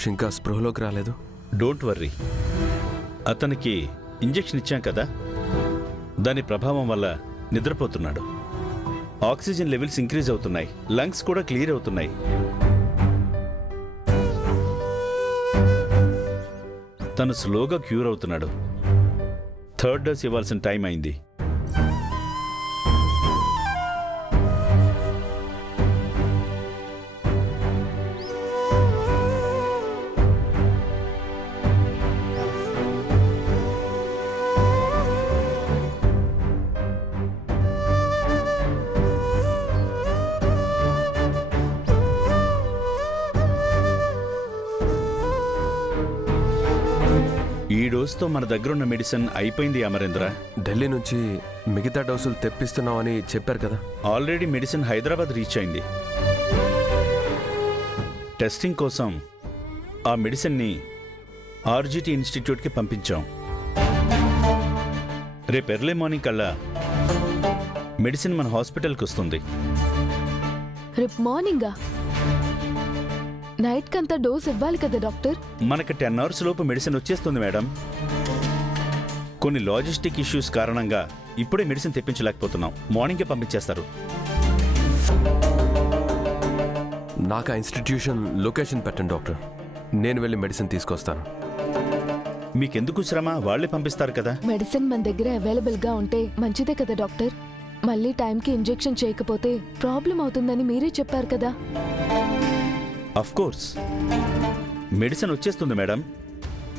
ఆకాష్ ఇంకా స్పృహలోకి రాలేదు. డోంట్ వర్రీ, అతనికి ఇంజెక్షన్ ఇచ్చాం కదా, దాని ప్రభావం వల్ల నిద్రపోతున్నాడు. ఆక్సిజన్ లెవెల్స్ ఇంక్రీజ్ అవుతున్నాయి, లంగ్స్ కూడా క్లియర్ అవుతున్నాయి. తను స్లోగా క్యూర్ అవుతున్నాడు. 3rd డోస్ ఇవ్వాల్సిన టైం అయింది. ఈ డోస్తో మన దగ్గరున్న మెడిసిన్ అయిపోయింది అమరేంద్ర. ఢిల్లీ నుంచి మిగతా డోసులు తెప్పిస్తున్నామని చెప్పారు కదా. ఆల్రెడీ మెడిసిన్ హైదరాబాద్ రీచ్ అయింది. టెస్టింగ్ కోసం ఆ మెడిసిన్ని ఆర్జిటి ఇన్స్టిట్యూట్కి పంపించాం. రేపు ఎర్లీ మార్నింగ్ కల్లా మెడిసిన్ మన హాస్పిటల్కి వస్తుంది. రేపు మార్నింగా? నైట్ కంతా డోస్ ఇవ్వాలి కదా డాక్టర్. మనకి 10 అవర్స్ లోపు మెడిసిన్ వచ్చేస్తుంది మేడం. కొన్ని లాజిస్టిక్ ఇష్యూస్ కారణంగా ఇప్పుడే మెడిసిన్ తెప్పించలేకపోతున్నాం. మార్నింగే పంపించేస్తారు. నాకు ఆ ఇన్స్టిట్యూషన్ లొకేషన్ పెట్టండి డాక్టర్, నేను వెళ్ళి మెడిసిన్ తీసుకొస్తాను. మీకెందుకు శ్రమ, వాళ్లే పంపిస్తారు కదా. మెడిసిన్ మన దగ్గర అవైలబుల్ గా ఉంటే మంచిదే కదా డాక్టర్. మళ్ళీ టైంకి ఇంజెక్షన్ చేయకపోతే ప్రాబ్లం అవుతుందని మీరే చెప్పారు కదా. అఫ్ కోర్స్, మెడిసిన్ వచ్చేస్తుంది madam,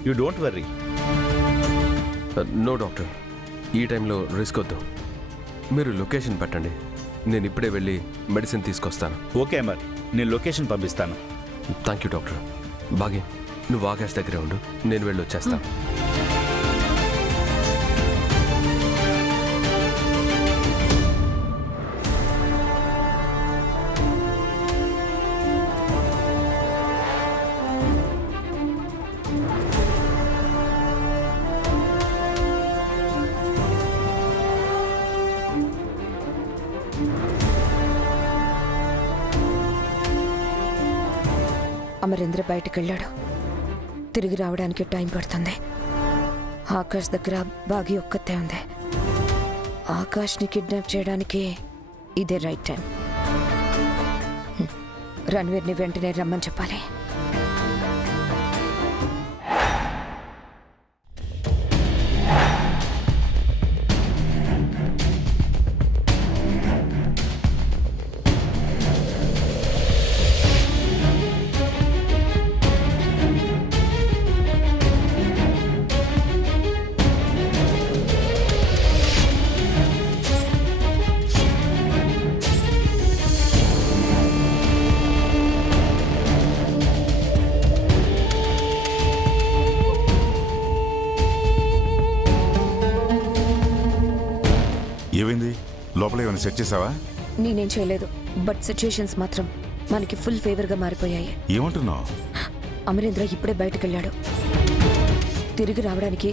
you don't worry. No doctor, ఈ టైంలో రిస్క్ వద్దు. మీరు లొకేషన్ పెట్టండి, నేను ఇప్పుడే వెళ్ళి మెడిసిన్ తీసుకొస్తాను. ఓకే అమర్, నేను లొకేషన్ పంపిస్తాను. Thank you doctor. బాగే, నువ్వు ఆకాష్ దగ్గరే ఉండు, నేను వెళ్ళి వచ్చేస్తాను. అమరేంద్ర బయటకు వెళ్ళాడు. తిరిగి రావడానికి టైం పడుతుంది. ఆకాష్ దగ్గర బాగి ఒక్కతే ఉంది. ఆకాష్ని కిడ్నాప్ చేయడానికి ఇదే రైట్ టైం. రణ్వీర్ని వెంటనే రమ్మని చెప్పాలి. ఏమైంది? లోపల ఏమైనా సెట్ చేసావా? నేనేం చేయలేదు, బట్ సిచ్యుయేషన్స్ మాత్రం మనకి ఫుల్ ఫేవర్గా మారిపోయాయి. ఏమంటున్నావు? అమరేంద్ర ఇప్పుడే బయటకు వెళ్ళాడు. తిరిగి రావడానికి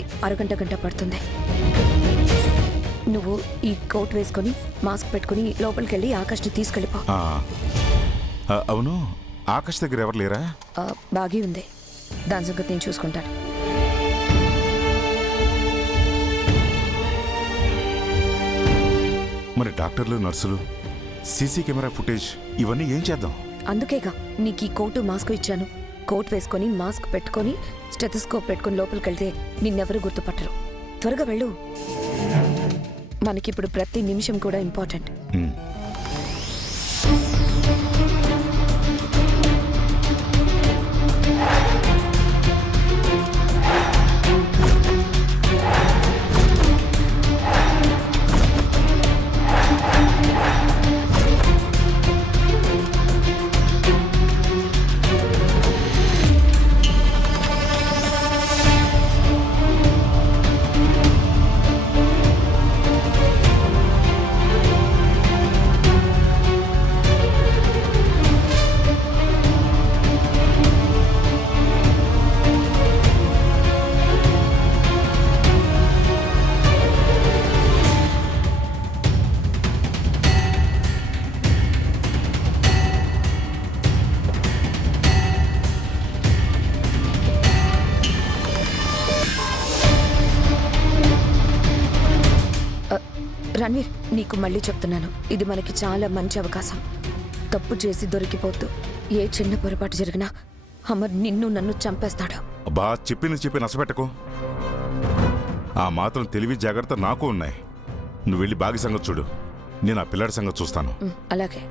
గంట పడుతుంది. నువ్వు ఈ కోట్ వేసుకొని మాస్క్ పెట్టుకుని లోపలికి వెళ్ళి ఆకాష్ని తీసుకెళ్ళిపో. అవును, ఆకాష్ దగ్గర ఎవరు లేరా? బాగి ఉంది, దాని సంగతి నేను చూసుకుంటాను. మరి డాక్టర్లు, నర్సులు, సీసీ కెమెరా ఫుటేజ్ ఇవన్నీ ఏం చేద్దాం? అందుకేగా నీకు ఈ కోటు మాస్క్ ఇచ్చాను. కోట్ వేసుకొని మాస్క్ పెట్టుకొని స్టెథోస్కోప్ పెట్టుకుని లోపలికి వెళ్తే నిన్నెవరూ గుర్తుపట్టరు. త్వరగా వెళ్ళు, మనకిప్పుడు ప్రతి నిమిషం కూడా ఇంపార్టెంట్. రణ్వీర్, నీకు మళ్ళీ చెప్తున్నాను, ఇది మనకి చాలా మంచి అవకాశం. తప్పు చేసి దొరికిపోతూ ఏ చిన్న పొరపాటు జరిగినా అమర్ నిన్ను నన్ను చంపేస్తాడు. అబ్బా చెప్పి నసపెట్టకు. ఆ మాత్రం తెలివి జాగ్రత్త నాకు ఉన్నాయి. నువ్వు వెళ్ళి బాగి సంగతి చూడు, నేను ఆ పిల్లాడి సంగతి చూస్తాను. అలాగే.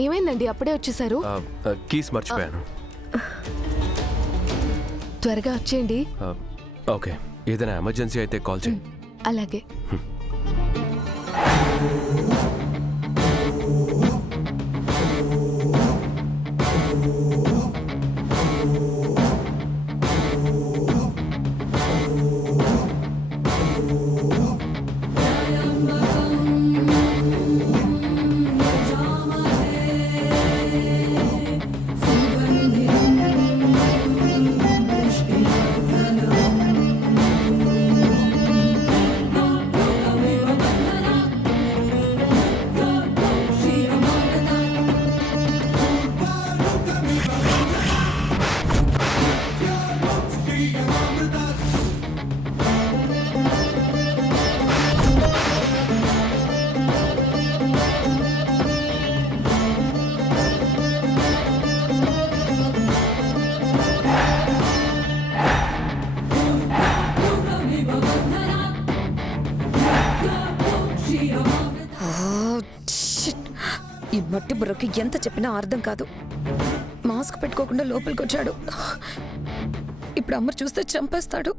ఏమైందండి అప్పుడే వచ్చేసారు? కీస్ మర్చిపోయాను. త్వరగా వచ్చేయండి. ఓకే, ఏదైనా ఎమర్జెన్సీ అయితే కాల్ చేయి. అలాగే. ఈ మట్టి బుర్రకి ఎంత చెప్పినా అర్థం కాదు. మాస్క్ పెట్టుకోకుండా లోపలికి వచ్చాడు. ఇప్పుడు అమర్ చూస్తే చంపేస్తాడు.